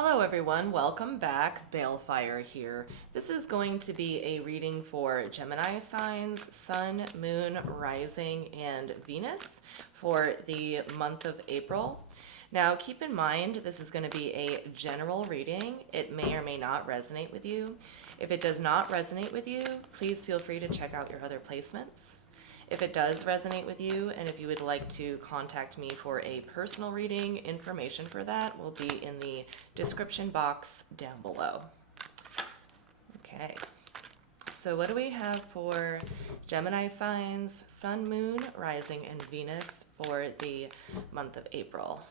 Hello everyone, welcome back. Balefire here. This is going to be a reading for Gemini signs, Sun, Moon, Rising, and Venus for the month of April. Now keep in mind this is going to be a general reading. It may or may not resonate with you. If it does not resonate with you, please feel free to check out your other placements. If it does resonate with you and if you would like to contact me for a personal reading, information for that will be in the description box down below. Okay, so what do we have for Gemini signs, Sun, Moon, Rising, and Venus for the month of April?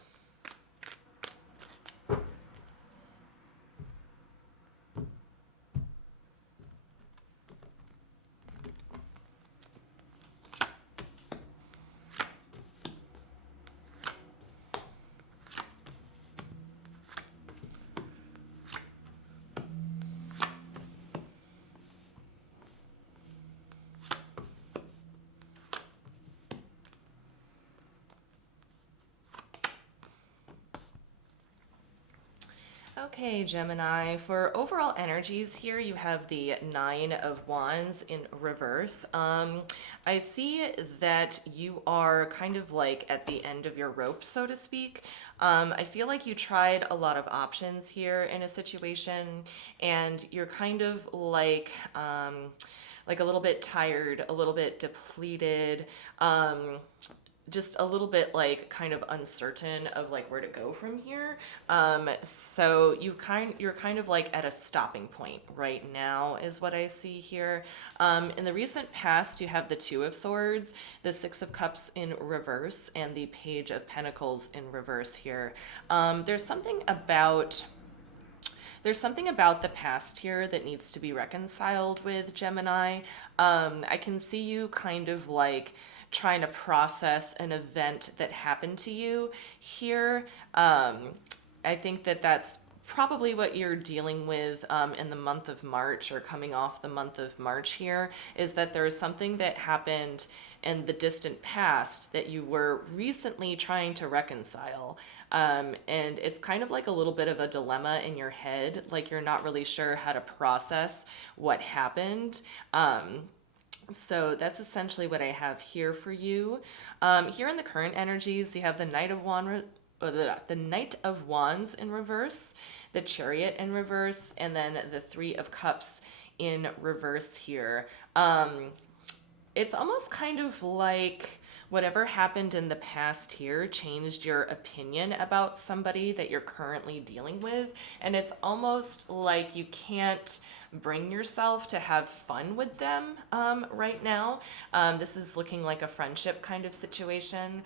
Okay, Gemini, for overall energies here, you have the Nine of Wands in reverse. I see that you are kind of like at the end of your rope, so to speak. I feel like you tried a lot of options here in a situation, and you're kind of like a little bit tired, a little bit depleted. Just a little bit like kind of uncertain of like where to go from here. So you're kind of like at a stopping point right now is what I see here. In the recent past, you have the Two of Swords, the Six of Cups in reverse, and the Page of Pentacles in reverse here. There's something about the past here that needs to be reconciled with Gemini. I can see you kind of like trying to process an event that happened to you here. I think that that's probably what you're dealing with in the month of March, or coming off the month of March here, is that there is something that happened in the distant past that you were recently trying to reconcile. And it's kind of like a little bit of a dilemma in your head, like you're not really sure how to process what happened. So that's essentially what I have here for you. Here in the current energies, you have the the Knight of Wands in reverse, the Chariot in reverse, and then the Three of Cups in reverse here. It's almost kind of like whatever happened in the past here changed your opinion about somebody that you're currently dealing with. And it's almost like you can't bring yourself to have fun with them right now. This is looking like a friendship kind of situation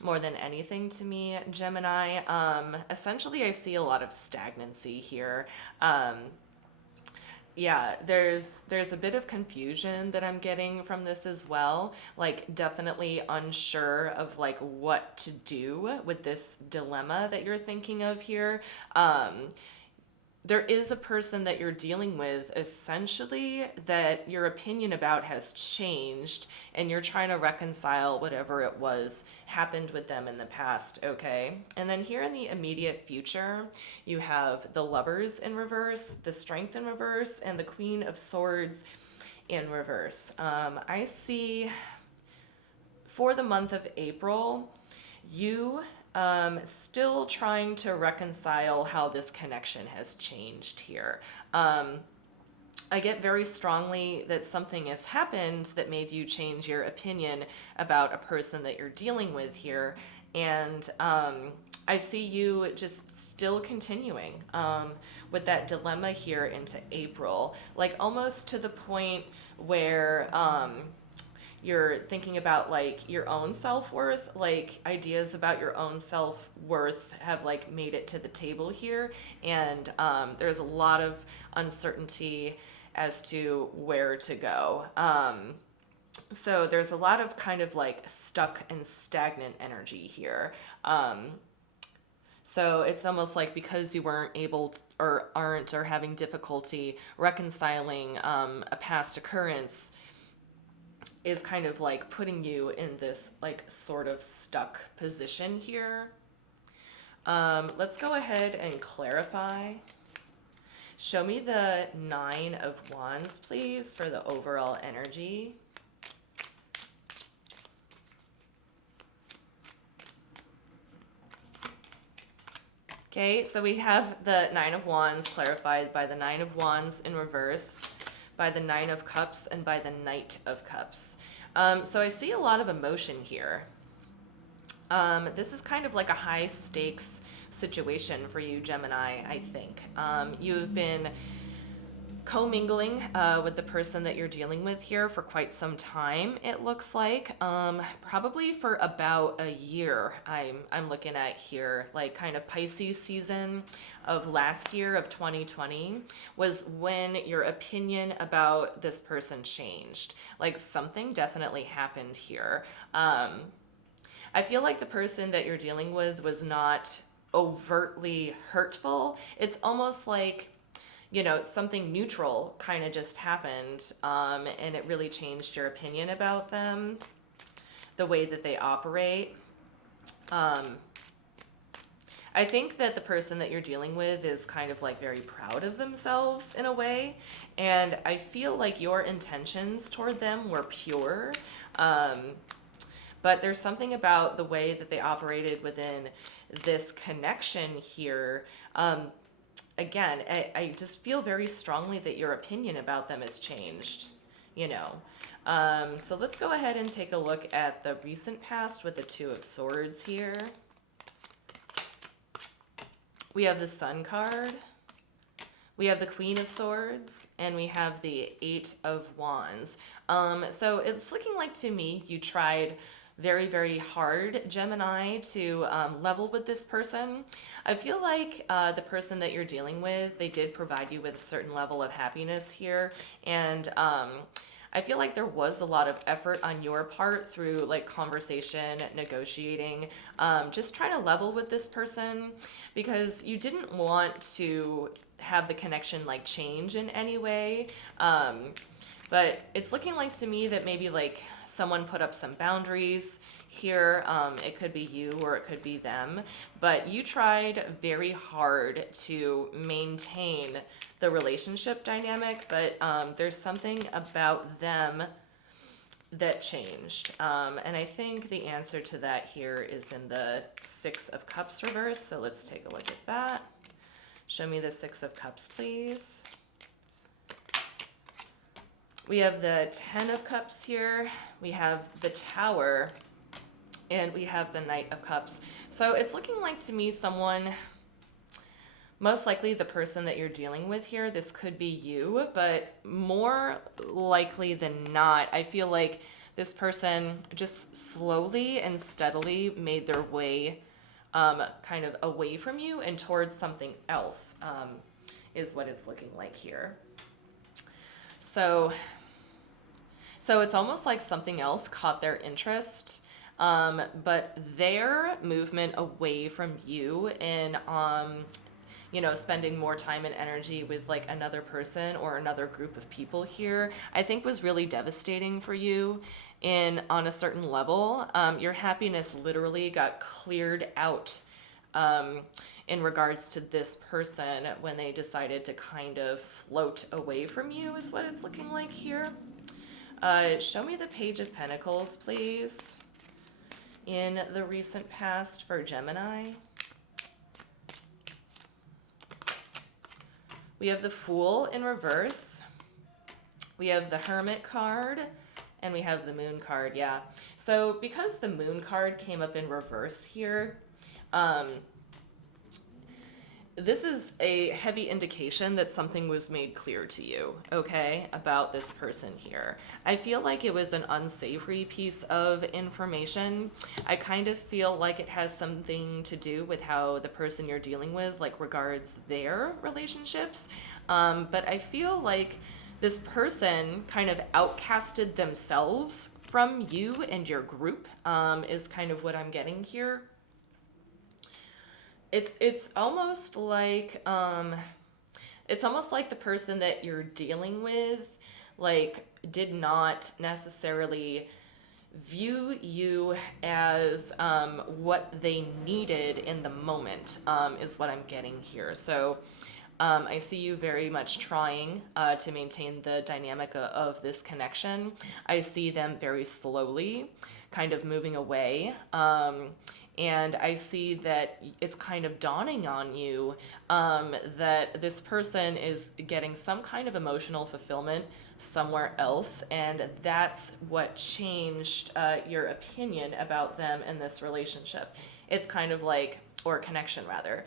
more than anything to me, Gemini. Essentially, I see a lot of stagnancy here. Yeah, there's a bit of confusion that I'm getting from this as well. Like definitely unsure of like what to do with this dilemma that you're thinking of here. There is a person that you're dealing with essentially that your opinion about has changed, and you're trying to reconcile whatever it was happened with them in the past. Okay, and then here in the immediate future, you have the Lovers in reverse, the Strength in reverse, and the Queen of Swords in reverse. I see for the month of April, you still trying to reconcile how this connection has changed here. I get very strongly that something has happened that made you change your opinion about a person that you're dealing with here. And I see you just still continuing with that dilemma here into April, like almost to the point where you're thinking about like your own self-worth, like ideas about your own self-worth have like made it to the table here. And there's a lot of uncertainty as to where to go. So there's a lot of kind of like stuck and stagnant energy here. So it's almost like because you weren't able to, or aren't, or having difficulty reconciling a past occurrence, is kind of like putting you in this like sort of stuck position here. Let's go ahead and clarify. Show me the Nine of Wands, please, for the overall energy. Okay, so we have the Nine of Wands clarified by the Nine of Wands in reverse, by the Nine of Cups, and by the Knight of Cups. So I see a lot of emotion here. This is kind of like a high stakes situation for you, Gemini, I think. You've been commingling with the person that you're dealing with here for quite some time, it looks like. Probably for about a year, I'm looking at here. Like kind of Pisces season of last year of 2020 was when your opinion about this person changed. Like something definitely happened here. I feel like the person that you're dealing with was not overtly hurtful. It's almost like, you know, something neutral kind of just happened, and it really changed your opinion about them, the way that they operate. I think that the person that you're dealing with is kind of like very proud of themselves in a way, and I feel like your intentions toward them were pure. But there's something about the way that they operated within this connection here. Again, I just feel very strongly that your opinion about them has changed, you know. So let's go ahead and take a look at the recent past with the Two of Swords here. We have the Sun card. We have the Queen of Swords, and we have the Eight of Wands. So it's looking like to me you tried very, very hard, Gemini, to level with this person. I feel like the person that you're dealing with, they did provide you with a certain level of happiness here. And I feel like there was a lot of effort on your part through like conversation, negotiating, just trying to level with this person because you didn't want to have the connection like change in any way. But it's looking like to me that maybe like someone put up some boundaries here. It could be you or it could be them. But you tried very hard to maintain the relationship dynamic. But there's something about them that changed. And I think the answer to that here is in the Six of Cups reverse. So let's take a look at that. Show me the Six of Cups, please. We have the Ten of Cups here, we have the Tower, and we have the Knight of Cups. So it's looking like to me someone, most likely the person that you're dealing with here, this could be you, but more likely than not, I feel like this person just slowly and steadily made their way kind of away from you and towards something else, is what it's looking like here. So it's almost like something else caught their interest, but their movement away from you and, you know, spending more time and energy with like another person or another group of people here, I think was really devastating for you on a certain level. Your happiness literally got cleared out in regards to this person when they decided to kind of float away from you is what it's looking like here. Show me the Page of Pentacles, please, in the recent past for Gemini. We have the Fool in reverse. We have the Hermit card, and we have the Moon card, yeah. So because the Moon card came up in reverse here, this is a heavy indication that something was made clear to you, okay, about this person here. I feel like it was an unsavory piece of information. I kind of feel like it has something to do with how the person you're dealing with, like, regards their relationships. But I feel like this person kind of outcasted themselves from you and your group, is kind of what I'm getting here. It's almost like the person that you're dealing with like did not necessarily view you as what they needed in the moment, is what I'm getting here. So I see you very much trying to maintain the dynamic of this connection. I see them very slowly kind of moving away. And I see that it's kind of dawning on you that this person is getting some kind of emotional fulfillment somewhere else, and that's what changed your opinion about them in this relationship. It's kind of like, or connection rather.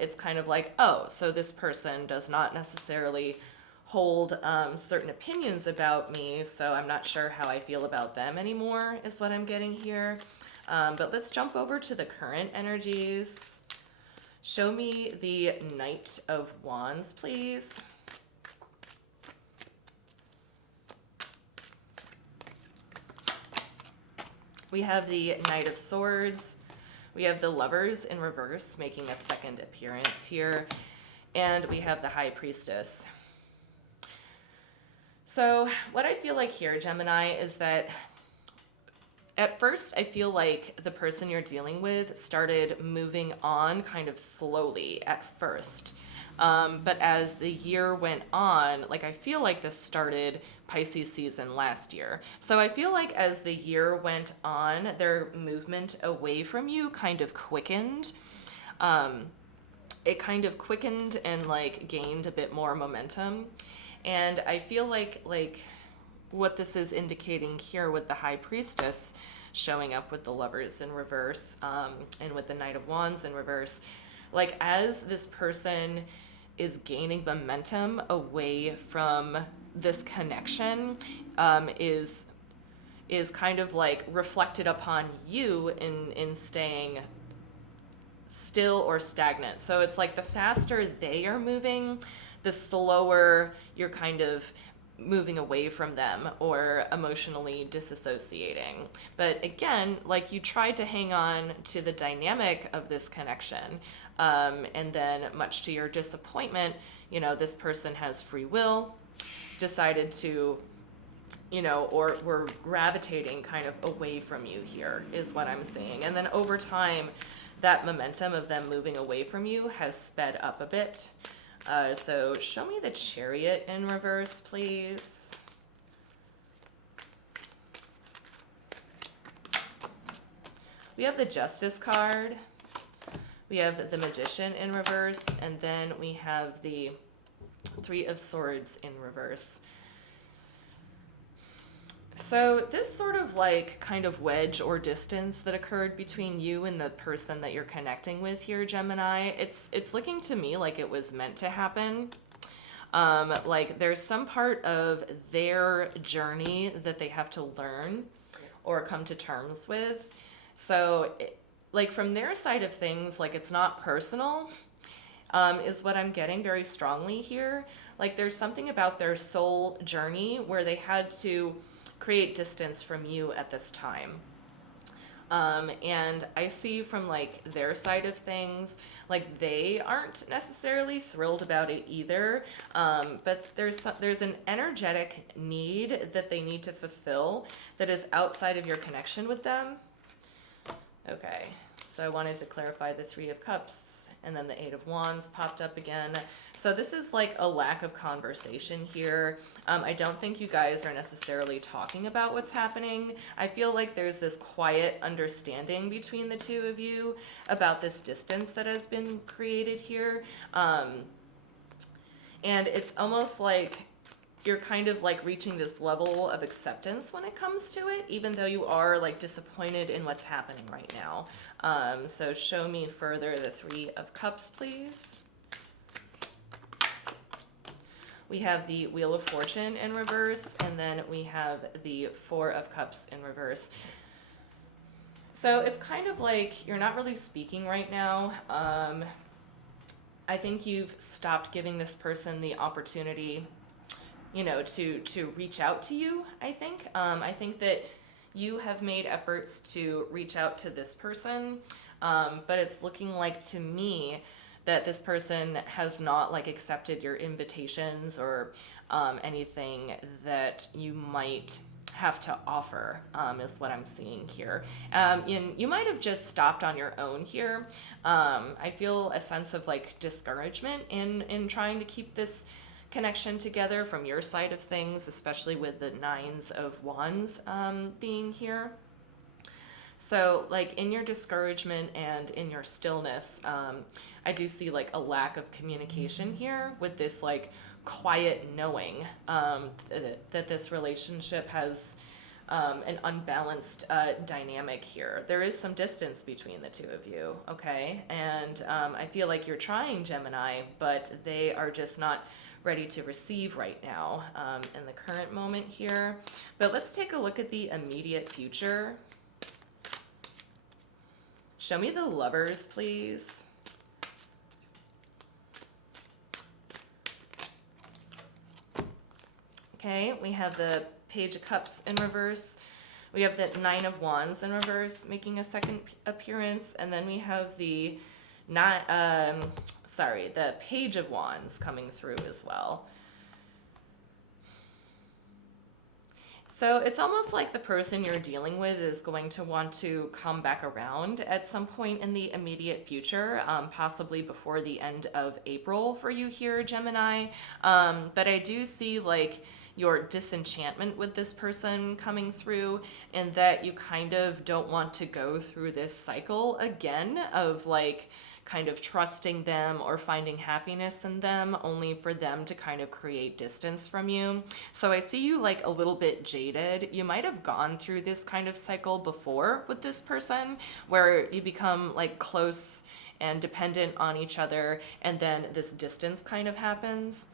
It's kind of like, oh, so this person does not necessarily hold certain opinions about me, so I'm not sure how I feel about them anymore, is what I'm getting here. But let's jump over to the current energies. Show me the Knight of Wands, please. We have the Knight of Swords. We have the Lovers in reverse making a second appearance here. And we have the High Priestess. So what I feel like here, Gemini, is that at first I feel like the person you're dealing with started moving on kind of slowly at first. But as the year went on, like I feel like this started Pisces season last year. So I feel like as the year went on, their movement away from you kind of quickened. It kind of quickened and like gained a bit more momentum. And I feel like what this is indicating here with the High Priestess showing up with the Lovers in reverse, and with the Knight of Wands in reverse, like as this person is gaining momentum away from this connection, is kind of like reflected upon you in staying still or stagnant. So it's like the faster they are moving, the slower you're kind of moving away from them or emotionally disassociating. But again, like you tried to hang on to the dynamic of this connection, and then much to your disappointment, this person has free will, decided to, or we're gravitating kind of away from you here is what I'm seeing. And then over time, that momentum of them moving away from you has sped up a bit. So show me the Chariot in reverse, please. We have the Justice card. We have the Magician in reverse, and then we have the Three of Swords in reverse. So this sort of like kind of wedge or distance that occurred between you and the person that you're connecting with here, Gemini, it's looking to me like it was meant to happen. Like there's some part of their journey that they have to learn or come to terms with. So like from their side of things, like it's not personal, is what I'm getting very strongly here. Like there's something about their soul journey where they had to create distance from you at this time. And I see from like their side of things, like they aren't necessarily thrilled about it either. But there's an energetic need that they need to fulfill that is outside of your connection with them. Okay, so I wanted to clarify the Three of Cups, and then the Eight of Wands popped up again. So this is like a lack of conversation here. I don't think you guys are necessarily talking about what's happening. I feel like there's this quiet understanding between the two of you about this distance that has been created here. And it's almost like you're kind of like reaching this level of acceptance when it comes to it, even though you are like disappointed in what's happening right now. So show me further the Three of Cups, please. We have the Wheel of Fortune in reverse, and then we have the Four of Cups in reverse. So it's kind of like you're not really speaking right now. I think you've stopped giving this person the opportunity, to reach out to you, I think. I think that you have made efforts to reach out to this person, but it's looking like to me that this person has not like accepted your invitations or anything that you might have to offer, is what I'm seeing here. And you might have just stopped on your own here. I feel a sense of like discouragement in trying to keep this connection together from your side of things, especially with the nines of wands being here. So, like in your discouragement and in your stillness, I do see like a lack of communication here with this like quiet knowing that this relationship has an unbalanced dynamic here. There is some distance between the two of you, okay? And I feel like you're trying, Gemini, but they are just not ready to receive right now in the current moment here. But let's take a look at the immediate future. Show me the Lovers, please. Okay, we have the Page of Cups in reverse. We have the Nine of Wands in reverse, making a second appearance, and then we have the the Page of Wands coming through as well. So it's almost like the person you're dealing with is going to want to come back around at some point in the immediate future, possibly before the end of April for you here, Gemini. But I do see like your disenchantment with this person coming through, and that you kind of don't want to go through this cycle again of like kind of trusting them or finding happiness in them only for them to kind of create distance from you. So I see you like a little bit jaded. You might have gone through this kind of cycle before with this person where you become like close and dependent on each other, and then this distance kind of happens.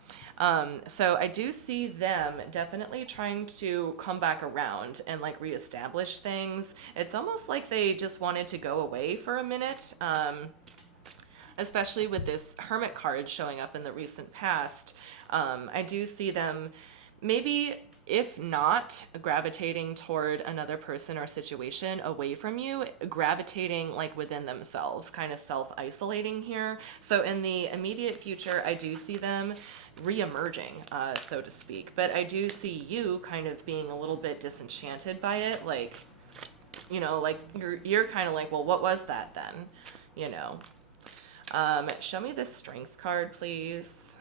So I do see them definitely trying to come back around and like reestablish things. It's almost like they just wanted to go away for a minute. Especially with this Hermit card showing up in the recent past, I do see them maybe, if not gravitating toward another person or situation away from you, gravitating like within themselves, kind of self-isolating here. So in the immediate future, I do see them re-emerging, so to speak. But I do see you kind of being a little bit disenchanted by it. Like, you know, like you're kind of like, well, what was that then? You know. Show me the Strength card, please.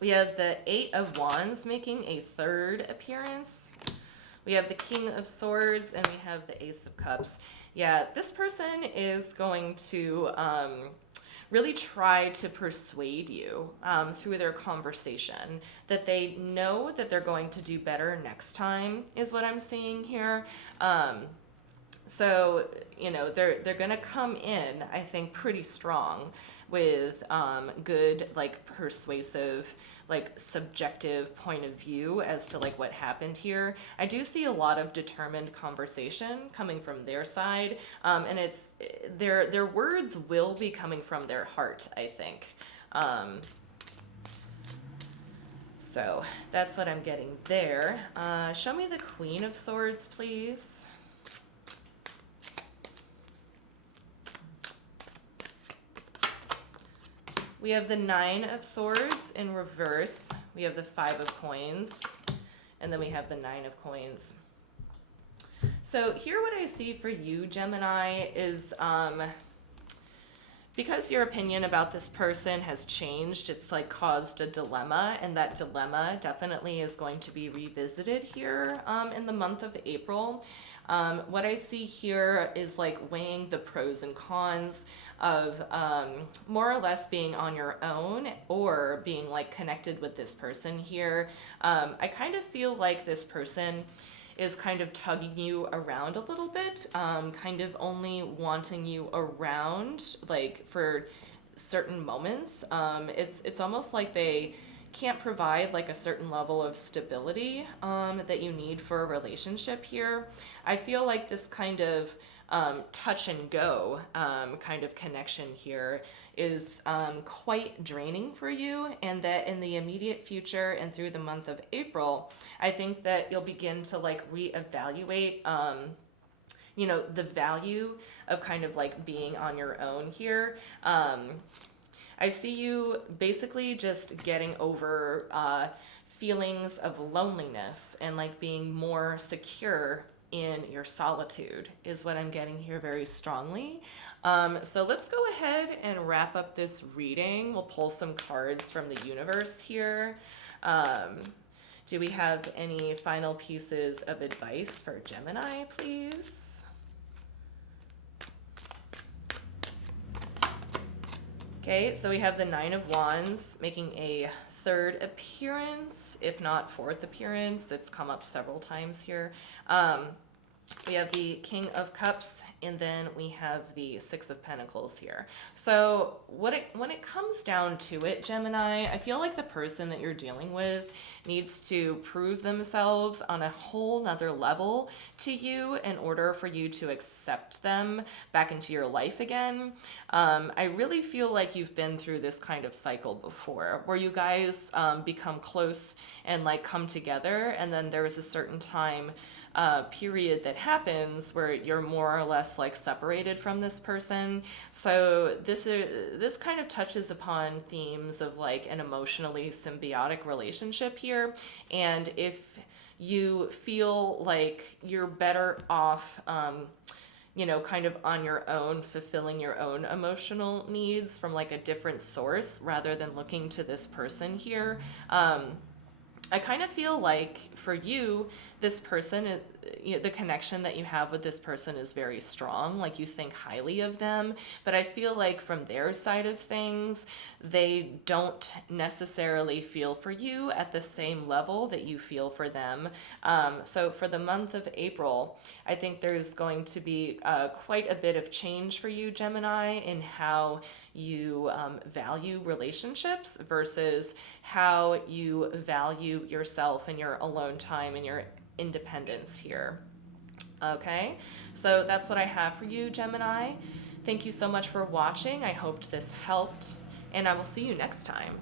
We have the Eight of Wands making a third appearance. We have the King of Swords, and we have the Ace of Cups. Yeah, this person is going to really try to persuade you through their conversation that they know that they're going to do better next time, is what I'm seeing here. So, you know, they're going to come in, I think, pretty strong with good, like, persuasive, like, subjective point of view as to, like, what happened here. I do see a lot of determined conversation coming from their side, and it's their words will be coming from their heart, I think. So that's what I'm getting there. Show me the Queen of Swords, please. We have the Nine of Swords in reverse. We have the Five of Coins. And then we have the Nine of Coins. So here what I see for you, Gemini, is because your opinion about this person has changed, it's like caused a dilemma, and that dilemma definitely is going to be revisited here in the month of April. What I see here is like weighing the pros and cons of more or less being on your own or being like connected with this person here. I kind of feel like this person is kind of tugging you around a little bit, kind of only wanting you around like for certain moments. It's almost like they can't provide like a certain level of stability that you need for a relationship here. I feel like this kind of touch and go kind of connection here is quite draining for you, and that in the immediate future and through the month of April, I think that you'll begin to like reevaluate you know, the value of kind of like being on your own here. I see you basically just getting over feelings of loneliness and like being more secure in your solitude is what I'm getting here very strongly. So let's go ahead and wrap up this reading. We'll pull some cards from the universe here. Um, do we have any final pieces of advice for Gemini, please? Okay, so we have the Nine of Wands making a third appearance, if not fourth appearance. It's come up several times here. We have the King of Cups, and then we have the Six of Pentacles here. So when it comes down to it, Gemini, I feel like the person that you're dealing with needs to prove themselves on a whole nother level to you in order for you to accept them back into your life again. I really feel like you've been through this kind of cycle before, where you guys become close and like come together, and then there is a certain time period that happens where you're more or less like separated from this person. So this kind of touches upon themes of like an emotionally symbiotic relationship here. And if you feel like you're better off kind of on your own, fulfilling your own emotional needs from like a different source rather than looking to this person here. I kind of feel like for you, this person, the connection that you have with this person is very strong. Like you think highly of them, but I feel like from their side of things, they don't necessarily feel for you at the same level that you feel for them. So for the month of April, I think there's going to be quite a bit of change for you, Gemini, in how you value relationships versus how you value yourself and your alone time and your independence here. Okay, so that's what I have for you, Gemini. Thank you so much for watching. I hoped this helped, and I will see you next time.